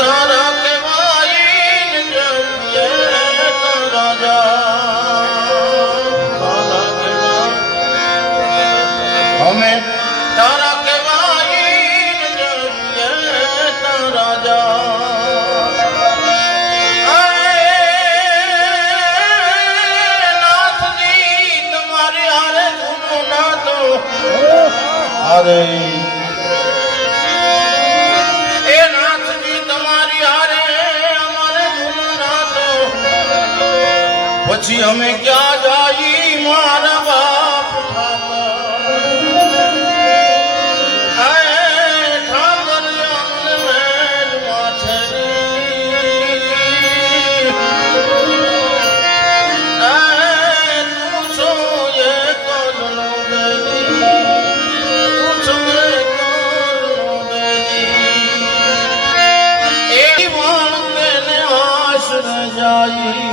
તારા કેવાઈ જઈએ તારા જા અમે તારા કેવાઈ જઈએ તારા જા નાથજી તમારી હારે જૂનો નાતો અરે પછી અમે ક્યાં જાઈ મારા બાપ જાઈ